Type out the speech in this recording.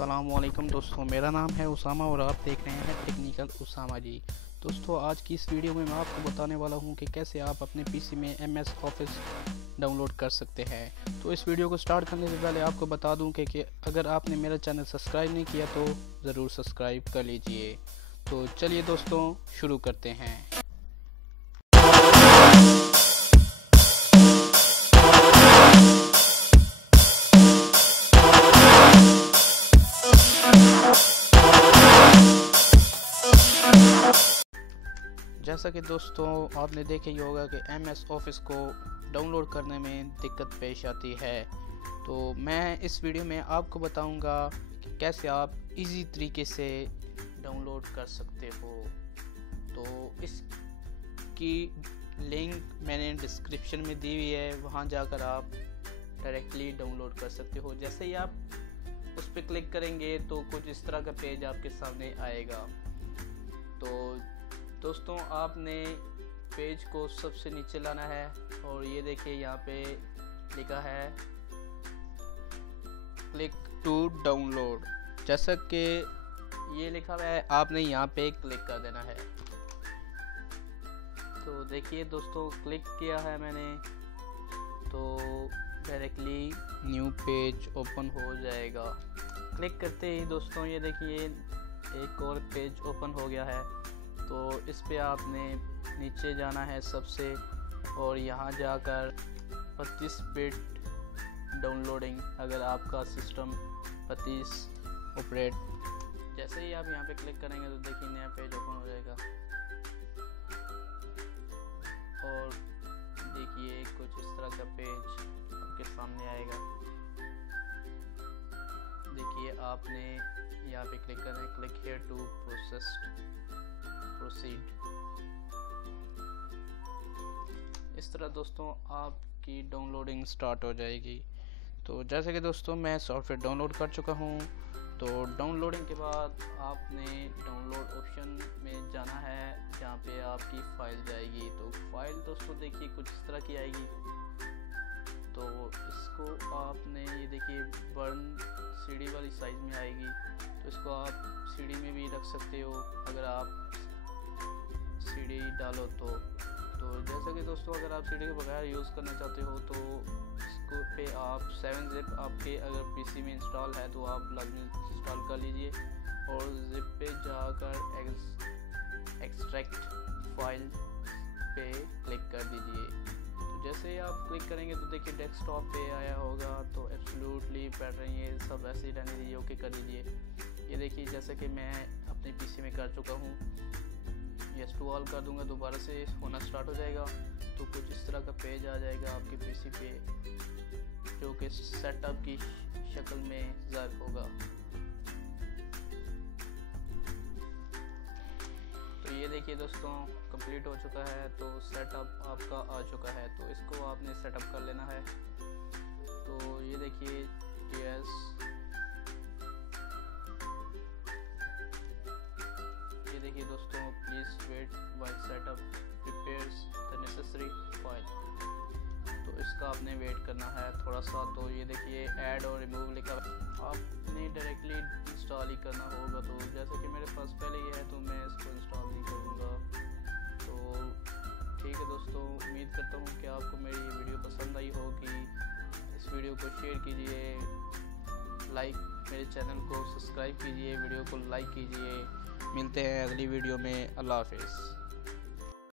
अस्सलामुअलैकुम दोस्तों, मेरा नाम है उसामा और आप देख रहे हैं टेक्निकल उसामा जी। दोस्तों, आज की इस वीडियो में मैं आपको बताने वाला हूं कि कैसे आप अपने पीसी में MS ऑफिस डाउनलोड कर सकते हैं। तो इस वीडियो को स्टार्ट करने से पहले आपको बता दूं कि अगर आपने मेरा चैनल सब्सक्राइब नहीं किया तो ज़रूर सब्सक्राइब कर लीजिए। तो चलिए दोस्तों, शुरू करते हैं। जैसा कि दोस्तों आपने देखा ही होगा कि MS ऑफिस को डाउनलोड करने में दिक्कत पेश आती है। तो मैं इस वीडियो में आपको बताऊंगा कि कैसे आप इजी तरीके से डाउनलोड कर सकते हो। तो इसकी लिंक मैंने डिस्क्रिप्शन में दी हुई है, वहां जाकर आप डायरेक्टली डाउनलोड कर सकते हो। जैसे ही आप उस पर क्लिक करेंगे तो कुछ इस तरह का पेज आपके सामने आएगा। तो दोस्तों, आपने पेज को सबसे नीचे लाना है और ये देखिए यहाँ पे लिखा है क्लिक टू डाउनलोड। जैसा कि ये लिखा हुआ है, आपने यहाँ पे क्लिक कर देना है। तो देखिए दोस्तों, क्लिक किया है मैंने तो डायरेक्टली न्यू पेज ओपन हो जाएगा। क्लिक करते ही दोस्तों ये देखिए एक और पेज ओपन हो गया है। तो इस पे आपने नीचे जाना है सबसे और यहाँ जाकर 25 बिट डाउनलोडिंग, अगर आपका सिस्टम 25 ऑपरेट, जैसे ही आप यहाँ पे क्लिक करेंगे तो देखिए नया पेज ओपन हो जाएगा। और देखिए कुछ इस तरह का पेज आपके सामने आएगा। देखिए आपने यहाँ पे क्लिक करना है, क्लिक हियर टू प्रोसीड। इस तरह दोस्तों आपकी डाउनलोडिंग स्टार्ट हो जाएगी। तो जैसे कि दोस्तों मैं सॉफ्टवेयर डाउनलोड कर चुका हूँ। तो डाउनलोडिंग के बाद आपने डाउनलोड ऑप्शन में जाना है जहाँ पे आपकी फ़ाइल जाएगी। तो फाइल दोस्तों देखिए कुछ इस तरह की आएगी। तो इसको आपने ये देखिए बर्न CD वाली साइज़ में आएगी। तो इसको आप CD में भी रख सकते हो अगर आप CD डालो तो जैसा कि दोस्तों अगर आप CD के बगैर यूज़ करना चाहते हो तो इसको पे आप 7-zip आपके अगर PC में इंस्टॉल है तो आप लाजमी इंस्टॉल कर लीजिए और जिप पे जाकर एक्सट्रैक्ट फाइल पे क्लिक कर दीजिए। तो जैसे ही आप क्लिक करेंगे तो देखिए डेस्कटॉप पे आया होगा। तो एब्सोल्युटली बेटर ये सब ऐसे ही रहने दीजिए, ओके कर दीजिए। ये देखिए जैसे कि मैं अपने PC में कर चुका हूँ, यस टू ऑल कर दूंगा, दोबारा से होना स्टार्ट हो जाएगा। तो कुछ इस तरह का पेज आ जाएगा आपके PC पे जो कि सेटअप की शक्ल में ज़ाहिर होगा। तो ये देखिए दोस्तों कंप्लीट हो चुका है। तो सेटअप आपका आ चुका है। तो इसको आपने सेटअप कर लेना है। तो ये देखिए यस, ये देखिए दोस्तों please wait while setup prepares the necessary file. तो इसका आपने वेट करना है थोड़ा सा। तो ये देखिए ऐड और रिमूव लिखा है, आपने डायरेक्टली इंस्टॉल ही करना होगा। तो जैसे कि मेरे पास पहले ही है तो मैं इसको इंस्टॉल नहीं करूँगा। तो ठीक है दोस्तों, उम्मीद करता हूँ कि आपको मेरी ये वीडियो पसंद आई होगी। इस वीडियो को शेयर कीजिए, मेरे चैनल को सब्सक्राइब कीजिए, वीडियो को लाइक कीजिए। मिलते हैं अगली वीडियो में। अल्लाह हाफिज़।